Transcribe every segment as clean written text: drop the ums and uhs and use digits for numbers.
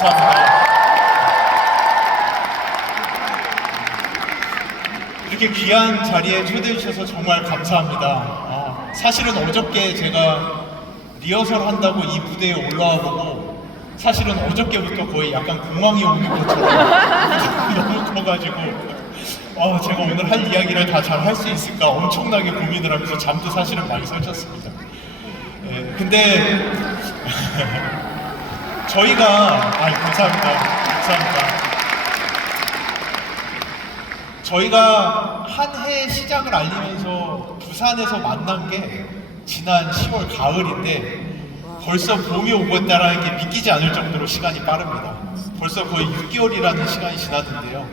감사합니다. 이렇게 귀한 자리에 초대해 주셔서 정말 감사합니다. 사실은 어저께 제가 리허설 한다고 이 무대에 올라와 보고 사실은 어저께부터 거의 약간 공황이 오는 것처럼 너무 커가지고 제가 오늘 할 이야기를 다 잘 할 수 있을까 엄청나게 고민을 하면서 잠도 사실은 많이 설쳤습니다. 근데 저희가 감사합니다. 저희가 한 해 시작을 알리면서 부산에서 만난 게 지난 10월 가을인데 벌써 봄이 오고 있다는 게 믿기지 않을 정도로 시간이 빠릅니다. 벌써 거의 6개월이라는 시간이 지났는데요.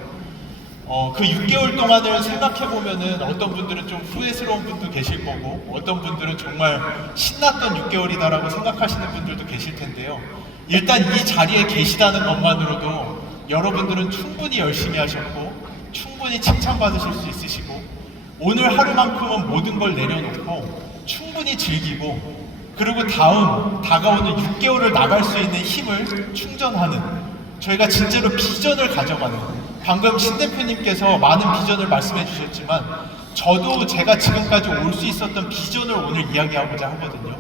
그 6개월 동안을 생각해보면은 어떤 분들은 좀 후회스러운 분도 계실 거고 어떤 분들은 정말 신났던 6개월이다라고 생각하시는 분들도 계실 텐데요. 일단 이 자리에 계시다는 것만으로도 여러분들은 충분히 열심히 하셨고 충분히 칭찬받으실 수 있으시고 오늘 하루만큼은 모든 걸 내려놓고 충분히 즐기고 그리고 다가오는 6개월을 나갈 수 있는 힘을 충전하는 저희가 진짜로 비전을 가져가는 방금 신 대표님께서 많은 비전을 말씀해 주셨지만 저도 제가 지금까지 올 수 있었던 비전을 오늘 이야기하고자 하거든요.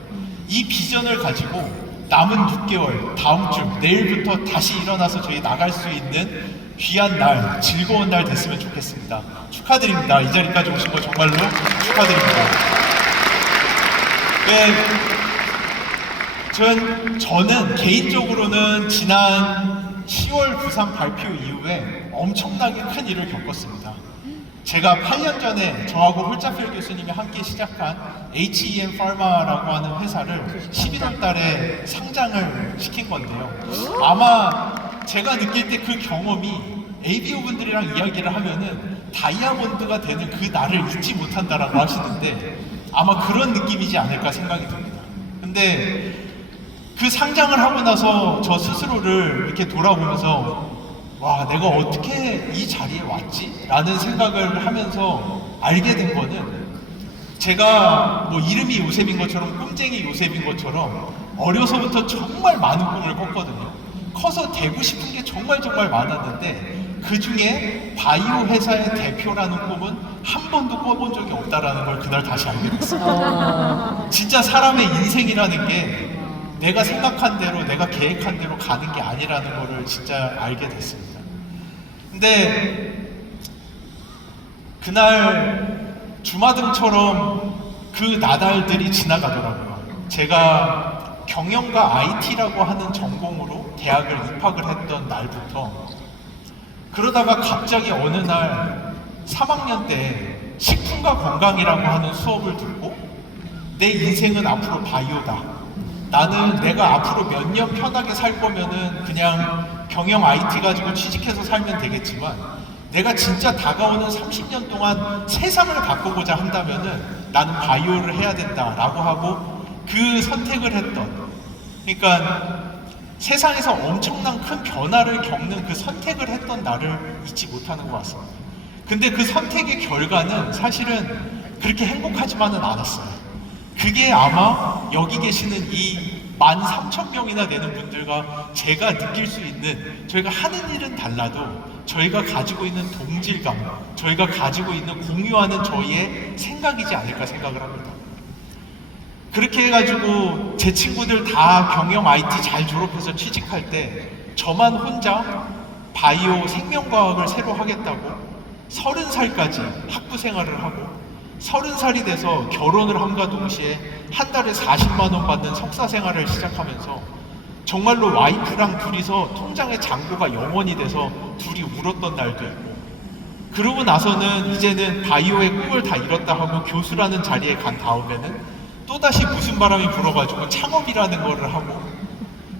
이 비전을 가지고 남은 6개월 다음 주 내일부터 다시 일어나서 저희 나갈 수 있는 귀한 날, 즐거운 날 됐으면 좋겠습니다. 축하드립니다. 이 자리까지 오신 거 정말로 축하드립니다. 저는 개인적으로는 지난 10월 부산 발표 이후에 엄청나게 큰 일을 겪었습니다. 제가 8년 전에 저하고 홀자필 교수님이 함께 시작한 HEM 파마라고 하는 회사를 11월 달에 상장을 시킨 건데요. 아마 제가 느낄 때 그 경험이 ABO 분들이랑 이야기를 하면은 다이아몬드가 되는 그 날을 잊지 못한다라고 하시는데 아마 그런 느낌이지 않을까 생각이 듭니다. 근데 그 상장을 하고 나서 저 스스로를 이렇게 돌아보면서 와, 내가 어떻게 이 자리에 왔지? 라는 생각을 하면서 알게 된 거는 제가 뭐 이름이 요셉인 것처럼 꿈쟁이 요셉인 것처럼 어려서부터 정말 많은 꿈을 꿨거든요. 커서 되고 싶은 게 정말 많았는데 그 중에 바이오 회사의 대표라는 꿈은 한 번도 꿔본 적이 없다라는 걸 그날 다시 알게 됐어요. 진짜 사람의 인생이라는 게 내가 생각한 대로 내가 계획한 대로 가는 게 아니라는 거를 진짜 알게 됐습니다. 근데 그날 주마등처럼 그 나날들이 지나가더라고요. 제가 경영과 IT라고 하는 전공으로 대학을 입학을 했던 날부터 그러다가 갑자기 어느 날 3학년 때 식품과 건강이라고 하는 수업을 듣고 내 인생은 앞으로 바이오다. 나는 내가 앞으로 몇 년 편하게 살 거면은 그냥 경영 IT 가지고 취직해서 살면 되겠지만 내가 진짜 다가오는 30년 동안 세상을 바꾸고자 한다면은 나는 바이오를 해야 된다라고 하고 그 선택을 했던 그러니까 세상에서 엄청난 큰 변화를 겪는 그 선택을 했던 나를 잊지 못하는 것 같습니다. 근데 그 선택의 결과는 사실은 그렇게 행복하지만은 않았어요. 그게 아마 여기 계시는 이 13,000명이나 되는 분들과 제가 느낄 수 있는 저희가 하는 일은 달라도 저희가 가지고 있는 동질감, 저희가 가지고 있는 공유하는 저희의 생각이지 않을까 생각을 합니다. 그렇게 해가지고 제 친구들 다 경영 IT 잘 졸업해서 취직할 때 저만 혼자 바이오 생명과학을 새로 하겠다고 30살까지 학부 생활을 하고 30살이 돼서 결혼을 함과 동시에 한 달에 40만 원 받는 석사 생활을 시작하면서 정말로 와이프랑 둘이서 통장에 잔고가 0원이 돼서 둘이 울었던 날도 있고 그러고 나서는 이제는 바이오의 꿈을 다 이뤘다 하고 교수라는 자리에 간 다음에는 또다시 무슨 바람이 불어가지고 창업이라는 거를 하고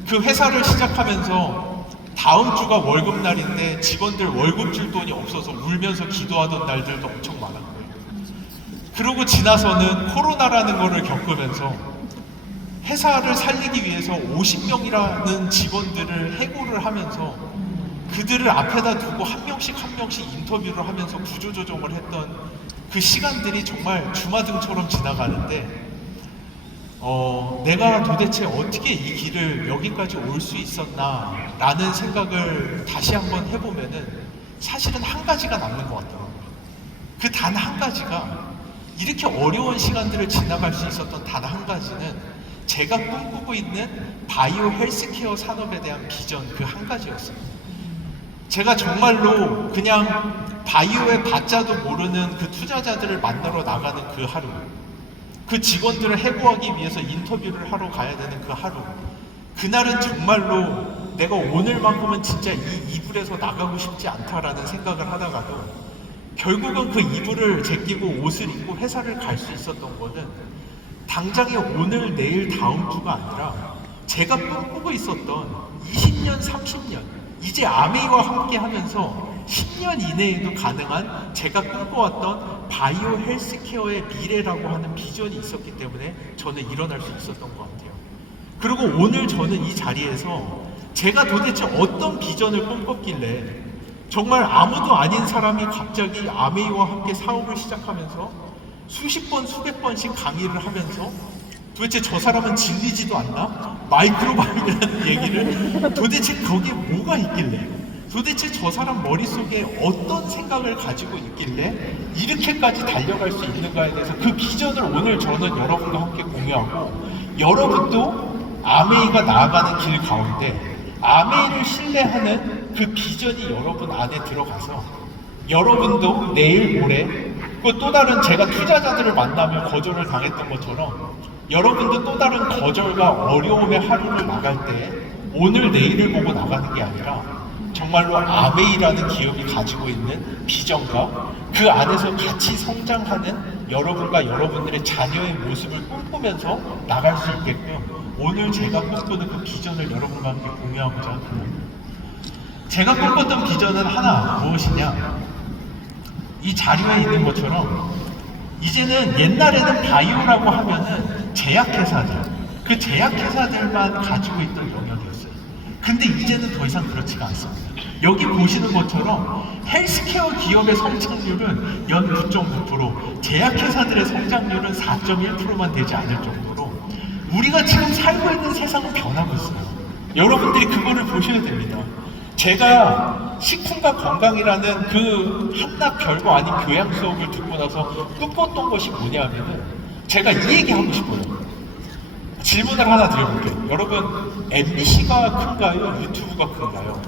그 회사를 시작하면서 다음 주가 월급날인데 직원들 월급 줄 돈이 없어서 울면서 기도하던 날들도 엄청 많았고요. 그러고 지나서는 코로나라는 거를 겪으면서 회사를 살리기 위해서 50명이라는 직원들을 해고를 하면서 그들을 앞에다 두고 한 명씩 인터뷰를 하면서 구조조정을 했던 그 시간들이 정말 주마등처럼 지나가는데 내가 도대체 어떻게 이 길을 여기까지 올 수 있었나 라는 생각을 다시 한번 해보면은 사실은 한 가지가 남는 것 같더라고요. 그 단 한 가지가, 이렇게 어려운 시간들을 지나갈 수 있었던 단 한 가지는 제가 꿈꾸고 있는 바이오 헬스케어 산업에 대한 비전 그 한 가지였습니다. 제가 정말로 그냥 바이오의 바자도 모르는 그 투자자들을 만나러 나가는 그 하루, 그 직원들을 해고하기 위해서 인터뷰를 하러 가야 되는 그 하루, 그날은 정말로 내가 오늘만큼은 진짜 이 이불에서 나가고 싶지 않다라는 생각을 하다가도 결국은 그 이불을 제끼고 옷을 입고 회사를 갈 수 있었던 거는 당장의 오늘, 내일, 다음 주가 아니라 제가 꿈꾸고 있었던 20년, 30년, 이제 아메이와 함께 하면서 10년 이내에도 가능한 제가 꿈꿔왔던 바이오 헬스케어의 미래라고 하는 비전이 있었기 때문에 저는 일어날 수 있었던 것 같아요. 그리고 오늘 저는 이 자리에서 제가 도대체 어떤 비전을 꿈꿨길래 정말 아무도 아닌 사람이 갑자기 아메이와 함께 사업을 시작하면서 수십 번, 수백 번씩 강의를 하면서 도대체 저 사람은 질리지도 않나? 마이크로바이오라는 얘기를 도대체 거기에 뭐가 있길래, 도대체 저 사람 머릿속에 어떤 생각을 가지고 있길래 이렇게까지 달려갈 수 있는가에 대해서 그 비전을 오늘 저는 여러분과 함께 공유하고, 여러분도 아메이가 나아가는 길 가운데 아메이를 신뢰하는 그 비전이 여러분 안에 들어가서 여러분도 내일 모레 또 다른, 제가 투자자들을 만나면 거절을 당했던 것처럼 여러분도 또 다른 거절과 어려움의 하루를 나갈 때 오늘 내일을 보고 나가는 게 아니라 정말로 아메이라는 기업이 가지고 있는 비전과 그 안에서 같이 성장하는 여러분과 여러분들의 자녀의 모습을 꿈꾸면서 나갈 수 있게끔 오늘 제가 꿈꾸는 그 비전을 여러분과 함께 공유하고자 합니다. 제가 꿈꿨던 비전은 하나, 무엇이냐? 이 자료에 있는 것처럼 이제는, 옛날에는 바이오라고 하면은 제약회사들, 그 제약회사들만 가지고 있던 영역이었어요. 근데 이제는 더 이상 그렇지가 않습니다. 여기 보시는 것처럼 헬스케어 기업의 성장률은 연 9.9%, 제약회사들의 성장률은 4.1%만 되지 않을 정도로 우리가 지금 살고 있는 세상은 변하고 있어요. 여러분들이 그거를 보셔야 됩니다. 제가 식품과 건강이라는 그 한낱 별거 아닌 교양 수업을 듣고 나서 꿈꿨던 것이 뭐냐면은, 제가 이 얘기 하고 싶어요. 질문을 하나 드려볼게요. 여러분, MBC가 큰가요? 유튜브가 큰가요?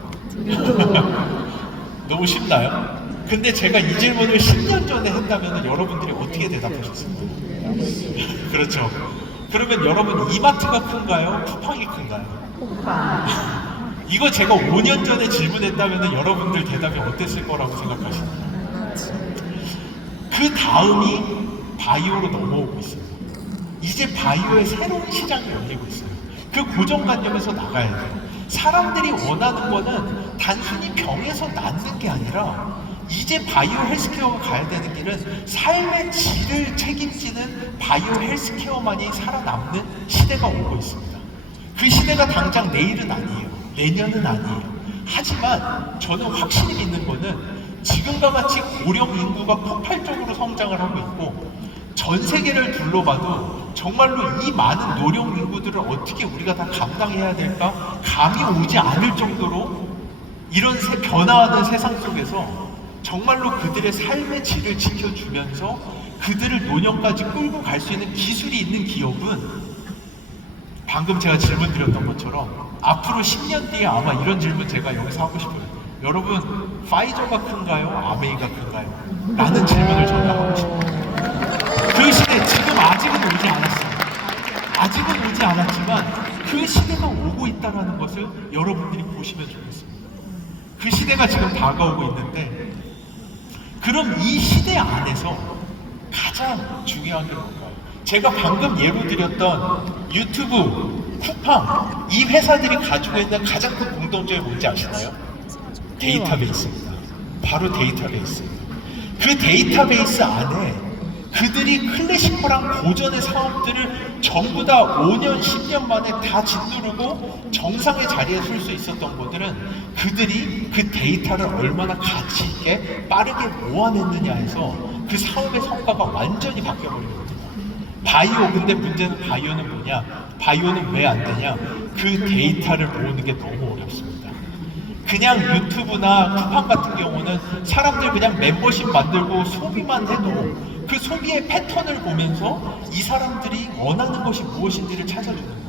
너무 쉽나요? 근데 제가 이 질문을 10년 전에 했다면 여러분들이 어떻게 대답하셨습니까? 그렇죠. 그러면 여러분, 이마트가 큰가요? 쿠팡이 큰가요? 쿠팡. 이거 제가 5년 전에 질문했다면 여러분들 대답이 어땠을 거라고 생각하시나요? 그 다음이 바이오로 넘어오고 있어요. 이제 바이오의 새로운 시장이 열리고 있어요. 그 고정관념에서 나가야 돼요. 사람들이 원하는 거는 단순히 병에서 낫는 게 아니라 이제 바이오 헬스케어가 가야 되는 길은 삶의 질을 책임지는 바이오 헬스케어만이 살아남는 시대가 오고 있습니다. 그 시대가 당장 내일은 아니에요. 내년은 아니에요. 하지만 저는 확실히 믿는 거는 지금과 같이 고령 인구가 폭발적으로 성장을 하고 있고, 전 세계를 둘러봐도 정말로 이 많은 노령 인구들을 어떻게 우리가 다 감당해야 될까 감이 오지 않을 정도로 이런 변화하는 세상 속에서 정말로 그들의 삶의 질을 지켜주면서 그들을 노년까지 끌고 갈 수 있는 기술이 있는 기업은, 방금 제가 질문 드렸던 것처럼 앞으로 10년 뒤에 아마 이런 질문 제가 여기서 하고 싶어요. 여러분, 파이저가 큰가요? 아메이가 큰가요? 라는 질문을 저는 하고 싶어요. 그 시대, 지금 아직은 오지 않았습니다. 아직은 오지 않았지만 그 시대가 오고 있다는 것을 여러분들이 보시면 좋겠습니다. 그 시대가 지금 다가오고 있는데, 그럼 이 시대 안에서 가장 중요한 게 뭘까요? 제가 방금 예로 드렸던 유튜브, 쿠팡, 이 회사들이 가지고 있는 가장 큰 공통점이 뭔지 아시나요? 데이터베이스입니다. 바로 데이터베이스입니다. 그 데이터베이스 안에 그들이 클래시컬한 고전의 사업들을 전부 다 5년, 10년 만에 다 짓누르고 정상의 자리에 설 수 있었던 분들은 그들이 그 데이터를 얼마나 가치 있게 빠르게 모아냈느냐에서 그 사업의 성과가 완전히 바뀌어버린 겁니다. 바이오, 근데 문제는 바이오는 뭐냐? 바이오는 왜 안 되냐? 그 데이터를 모으는 게 너무 어렵습니다. 그냥 유튜브나 쿠팡 같은 경우는 사람들 그냥 멤버십 만들고 소비만 해도 그 소비의 패턴을 보면서 이 사람들이 원하는 것이 무엇인지를 찾아주는 거예요.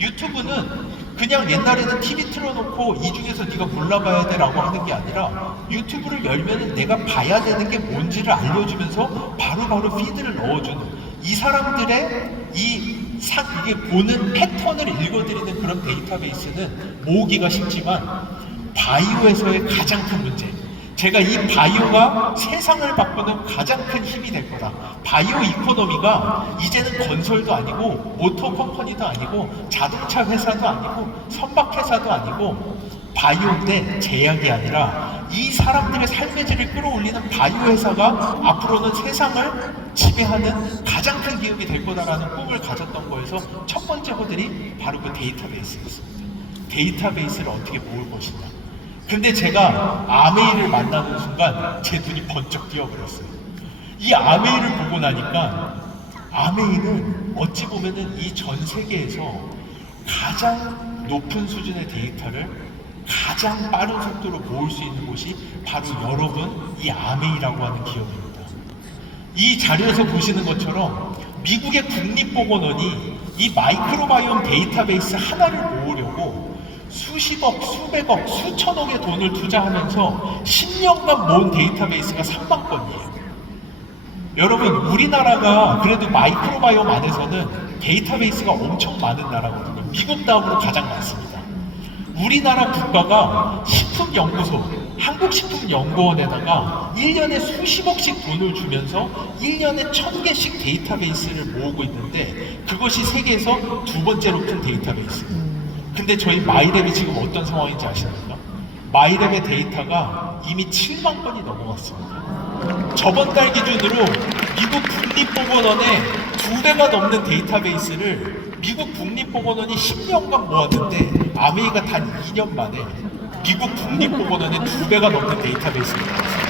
유튜브는 그냥 옛날에는 TV 틀어놓고 이 중에서 네가 골라봐야 돼라고 하는 게 아니라 유튜브를 열면은 내가 봐야 되는 게 뭔지를 알려주면서 바로바로 피드를 넣어주는, 이 사람들의 이게 보는 패턴을 읽어드리는 그런 데이터베이스는 모으기가 쉽지만, 바이오에서의 가장 큰 문제, 제가 이 바이오가 세상을 바꾸는 가장 큰 힘이 될 거다. 바이오 이코노미가 이제는 건설도 아니고 모터 컴퍼니도 아니고 자동차 회사도 아니고 선박 회사도 아니고, 바이오인데 제약이 아니라 이 사람들의 삶의 질을 끌어올리는 바이오 회사가 앞으로는 세상을 지배하는 가장 큰 기업이 될 거다라는 꿈을 가졌던 거에서 첫 번째 허들이 바로 그 데이터베이스였습니다. 데이터베이스를 어떻게 모을 것이냐. 근데 제가 아메이를 만나는 순간 제 눈이 번쩍 띄어버렸어요. 이 아메이를 보고 나니까 아메이는 어찌 보면은 이 전 세계에서 가장 높은 수준의 데이터를 가장 빠른 속도로 모을 수 있는 곳이 바로 여러분, 이 아메이라고 하는 기업입니다. 이 자료에서 보시는 것처럼 미국의 국립보건원이 이 마이크로바이옴 데이터베이스 하나를 모으려고 수십억, 수백억, 수천억의 돈을 투자하면서 10년간 모은 데이터베이스가 3만 건이에요. 여러분, 우리나라가 그래도 마이크로바이옴 안에서는 데이터베이스가 엄청 많은 나라거든요. 미국 다음으로 가장 많습니다. 우리나라 국가가 식품연구소, 한국식품연구원에다가 1년에 수십억씩 돈을 주면서 1년에 1000개씩 데이터베이스를 모으고 있는데, 그것이 세계에서 두 번째로 큰 데이터베이스입니다. 근데 저희 마이랩이 지금 어떤 상황인지 아십니까? 마이랩의 데이터가 이미 7만 건이 넘어갔습니다. 저번 달 기준으로 미국 국립보건원의 2배가 넘는 데이터베이스를 미국 국립보건원이 10년간 모았는데, 아메이가 단 2년 만에 미국 국립보건원의 2배가 넘는 데이터베이스를 모았습니다.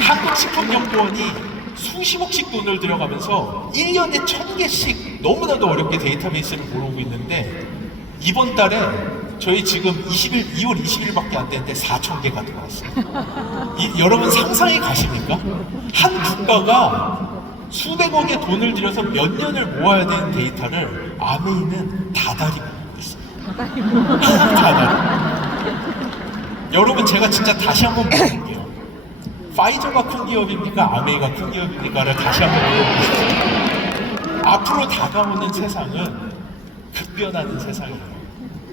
한국식품연구원이 수십억씩 돈을 들여가면서 1년에 1000개씩 너무나도 어렵게 데이터베이스를 모으고 있는데, 이번 달에 저희 지금 2월 20일밖에 안 됐는데 4,000개가 들어왔어요. 여러분 상상이 가십니까? 한 국가가 수백억의 돈을 들여서 몇 년을 모아야 되는 데이터를 아메이는 다달이 모으고 있어요. 다달이. 여러분, 제가 진짜 다시 한번 물어볼게요. 파이저가 큰 기업입니까? 아메이가 큰 기업입니까?를 다시 한번 물어보겠습니다. 앞으로 다가오는 세상은 급변하는 세상이에요.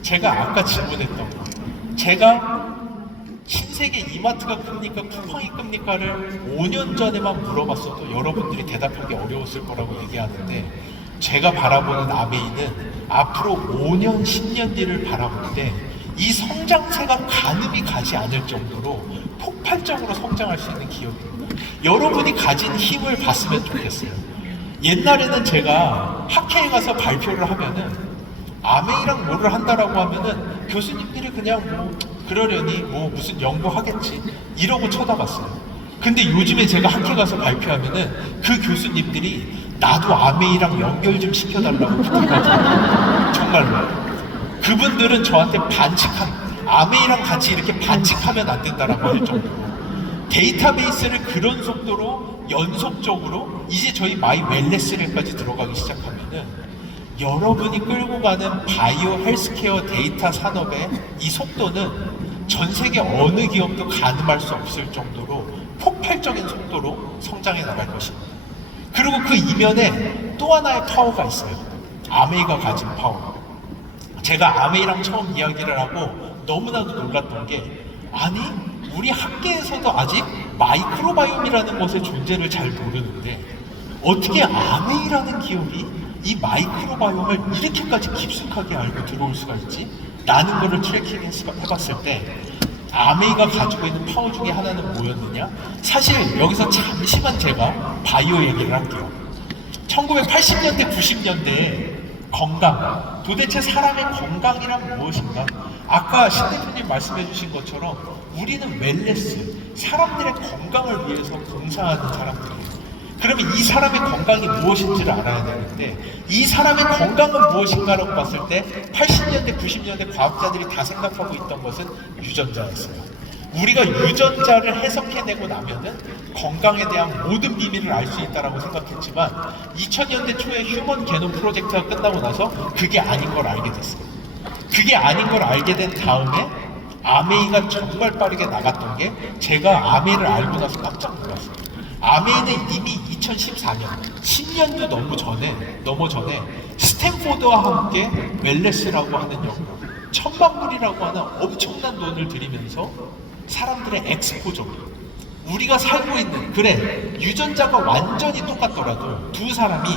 제가 아까 질문했던 거, 제가 신세계 이마트가 큽니까? 쿠팡이 큽니까?를 5년 전에만 물어봤어도 여러분들이 대답하기 어려웠을 거라고 얘기하는데, 제가 바라보는 아메이는 앞으로 5년, 10년 뒤를 바라볼 때 이 성장세가 가늠이 가지 않을 정도로 폭발적으로 성장할 수 있는 기업입니다. 여러분이 가진 힘을 봤으면 좋겠어요. 옛날에는 제가 학회에 가서 발표를 하면은 아메이랑 뭐를 한다라고 하면은 교수님들이 그냥 뭐 그러려니 뭐 무슨 연구하겠지 이러고 쳐다봤어요. 근데 요즘에 제가 학회 가서 발표하면은 그 교수님들이 나도 아메이랑 연결 좀 시켜달라고 부탁하죠. 정말로. 그분들은 저한테 아메이랑 같이 이렇게 반칙하면 안 된다라고 할 정도로 데이터베이스를 그런 속도로 연속적으로 이제 저희 마이 웰네스를까지 들어가기 시작하면은 여러분이 끌고 가는 바이오 헬스케어 데이터 산업의 이 속도는 전 세계 어느 기업도 가늠할 수 없을 정도로 폭발적인 속도로 성장해 나갈 것입니다. 그리고 그 이면에 또 하나의 파워가 있어요. 아메이가 가진 파워. 제가 아메이랑 처음 이야기를 하고 너무나도 놀랐던 게, 아니 우리 학계에서도 아직 마이크로바이옴이라는 것의 존재를 잘 모르는데 어떻게 아메이라는 기업이 이 마이크로바이옴을 이렇게까지 깊숙하게 알고 들어올 수가 있지? 라는 거를 트래킹 해봤을 때 아메이가 가지고 있는 파워 중에 하나는 뭐였느냐? 사실 여기서 잠시만 제가 바이오 얘기를 할게요. 1980년대, 90년대에 건강, 도대체 사람의 건강이란 무엇인가? 아까 신 대표님 말씀해 주신 것처럼 우리는 웰네스, 사람들의 건강을 위해서 봉사하는 사람들이에요. 그러면 이 사람의 건강이 무엇인지를 알아야 되는데, 이 사람의 건강은 무엇인가라고 봤을 때 80년대, 90년대 과학자들이 다 생각하고 있던 것은 유전자였어요. 우리가 유전자를 해석해내고 나면은 건강에 대한 모든 비밀을 알 수 있다라고 생각했지만 2000년대 초에 휴먼 게놈 프로젝트가 끝나고 나서 그게 아닌 걸 알게 됐어요. 그게 아닌 걸 알게 된 다음에 아메이가 정말 빠르게 나갔던 게, 제가 아메이를 알고 나서 깜짝 놀랐어요. 아메이는 이미 2014년, 10년도 넘어 전에 스탠포드와 함께 웰레스라고 하는 연구, 1000만 불이라고 하는 엄청난 돈을 들이면서 사람들의 엑스포저, 우리가 살고 있는, 그래 유전자가 완전히 똑같더라도, 두 사람이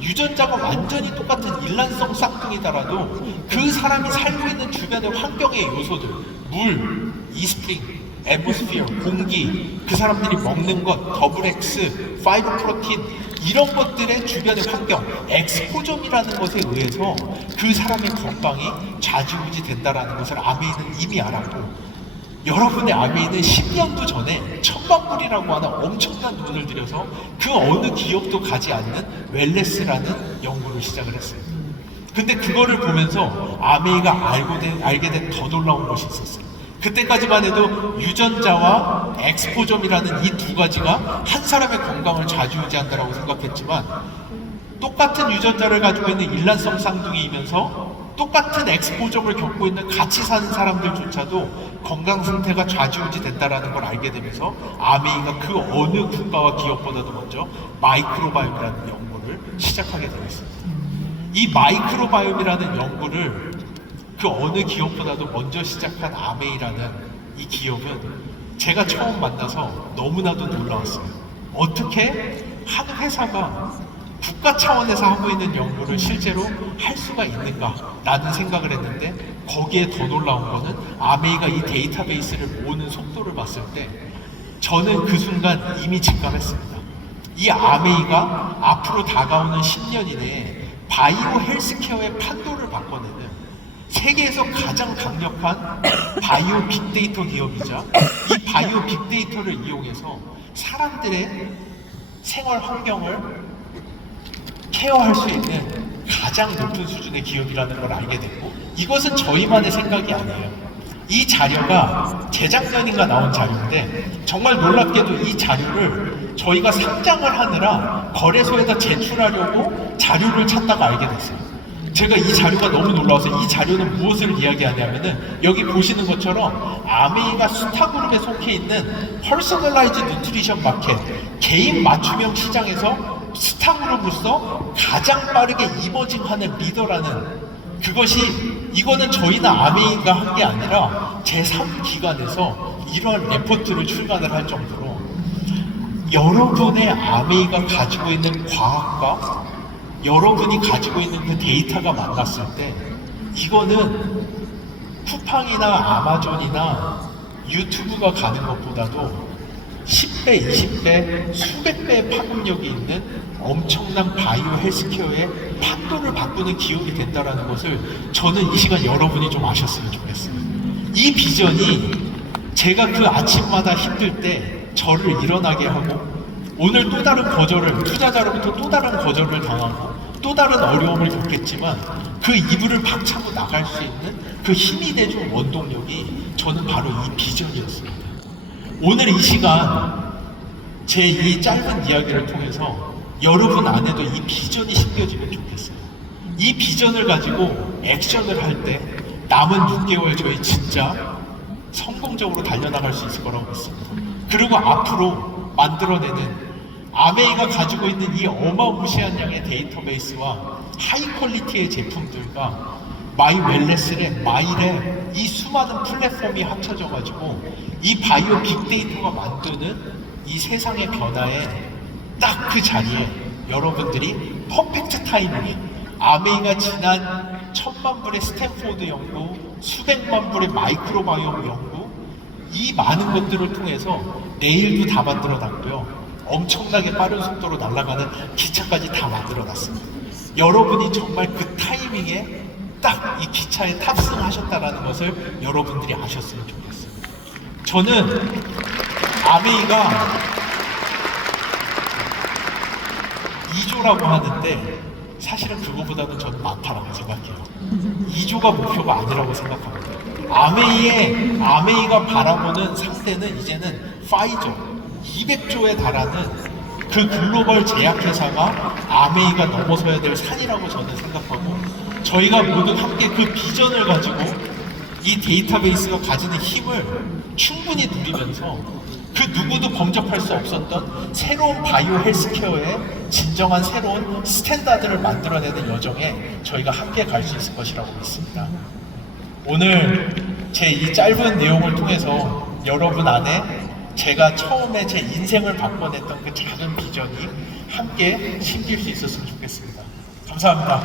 유전자가 완전히 똑같은 일란성 쌍둥이더라도 그 사람이 살고 있는 주변의 환경의 요소들, 물, 이스프링, 애트모스피어, 공기, 그 사람들이 먹는 것, 더블 X, 파이브 프로틴, 이런 것들의 주변의 환경, 엑스포점이라는 것에 의해서 그 사람의 건강이 좌지우지 된다라는 것을 아메이는 이미 알았고, 여러분의 아메이는 10년도 전에 1000만 불이라고 하는 엄청난 돈을 들여서 그 어느 기업도 가지 않는 웰레스라는 연구를 시작을 했어요. 근데 그거를 보면서 아메이가 알게 된 더 놀라운 것이 있었어요. 그때까지만 해도 유전자와 엑스포점이라는 이 두 가지가 한 사람의 건강을 좌지우지한다라고 생각했지만, 똑같은 유전자를 가지고 있는 일란성 쌍둥이이면서 똑같은 엑스포점을 겪고 있는 같이 사는 사람들조차도 건강 상태가 좌지우지 된다라는 걸 알게 되면서 아메이가 그 어느 국가와 기업보다도 먼저 마이크로바이옴이라는 연구를 시작하게 되었습니다. 이 마이크로바이옴이라는 연구를 그 어느 기업보다도 먼저 시작한 아메이라는 이 기업은 제가 처음 만나서 너무나도 놀라웠어요. 어떻게 한 회사가 국가 차원에서 하고 있는 연구를 실제로 할 수가 있는가 라는 생각을 했는데, 거기에 더 놀라운 거는 아메이가 이 데이터베이스를 모으는 속도를 봤을 때 저는 그 순간 이미 직감했습니다. 이 아메이가 앞으로 다가오는 10년 이내에 바이오 헬스케어의 판도를 바꿔내는 세계에서 가장 강력한 바이오 빅데이터 기업이자, 이 바이오 빅데이터를 이용해서 사람들의 생활 환경을 케어할 수 있는 가장 높은 수준의 기업이라는 걸 알게 됐고, 이것은 저희만의 생각이 아니에요. 이 자료가 재작년인가 나온 자료인데, 정말 놀랍게도 이 자료를 저희가 상장을 하느라 거래소에다 제출하려고 자료를 찾다가 알게 됐어요. 제가 이 자료가 너무 놀라워서, 이 자료는 무엇을 이야기하냐면은 여기 보시는 것처럼 아메이가 수타그룹에 속해 있는 퍼스널라이즈 뉴트리션 마켓, 개인 맞춤형 시장에서 스타그룹으로서 가장 빠르게 이머징하는 리더라는, 이거는 저희나 아메이가 한 게 아니라 제3기관에서 이러한 레포트를 출간을 할 정도로, 여러분의 아메이가 가지고 있는 과학과 여러분이 가지고 있는 그 데이터가 만났을 때, 이거는 쿠팡이나 아마존이나 유튜브가 가는 것보다도 10배, 20배, 수백 배의 파급력이 있는 엄청난 바이오 헬스케어의 판도를 바꾸는 기업이 된다는 것을 저는 이 시간 여러분이 좀 아셨으면 좋겠어요. 이 비전이 제가 그 아침마다 힘들 때 저를 일어나게 하고, 오늘 또 다른 거절을, 투자자로부터 또 다른 거절을 당하고 또 다른 어려움을 겪겠지만 그 이불을 박차고 나갈 수 있는 그 힘이 돼준 원동력이 저는 바로 이 비전이었습니다. 오늘 이 시간 제 이 짧은 이야기를 통해서 여러분 안에도 이 비전이 심겨지면 좋겠어요. 이 비전을 가지고 액션을 할 때 남은 6개월 저희 진짜 성공적으로 달려나갈 수 있을 거라고 믿습니다. 그리고 앞으로 만들어내는 아메이가 가지고 있는 이 어마무시한 양의 데이터베이스와 하이 퀄리티의 제품들과 마이 웰네스의 마일의 이 수많은 플랫폼이 합쳐져 가지고 이 바이오 빅데이터가 만드는 이 세상의 변화에 딱 그 자리에 여러분들이 퍼펙트 타이밍에 아메이가 지난 1000만 불의 스탠포드 연구, 수백만 불의 마이크로바이옴 연구, 이 많은 것들을 통해서 내일도 다 만들어 놨고요. 엄청나게 빠른 속도로 날아가는 기차까지 다 만들어 놨습니다. 여러분이 정말 그 타이밍에 딱 이 기차에 탑승하셨다라는 것을 여러분들이 아셨으면 좋겠어요. 저는 아메이가 2조라고 하는데 사실은 그거보다는 저는 많다라고 생각해요. 2조가 목표가 아니라고 생각합니다. 아메이가 바라보는 상대는 이제는 파이저 200조에 달하는 그 글로벌 제약회사가 아메이가 넘어서야 될 산이라고 저는 생각하고, 저희가 모두 함께 그 비전을 가지고 이 데이터베이스가 가지는 힘을 충분히 누리면서 그 누구도 범접할 수 없었던 새로운 바이오 헬스케어의 진정한 새로운 스탠다드를 만들어내는 여정에 저희가 함께 갈 수 있을 것이라고 믿습니다. 오늘 제 이 짧은 내용을 통해서 여러분 안에 제가 처음에 제 인생을 바꿔냈던 그 작은 비전이 함께 심길 수 있었으면 좋겠습니다. 감사합니다.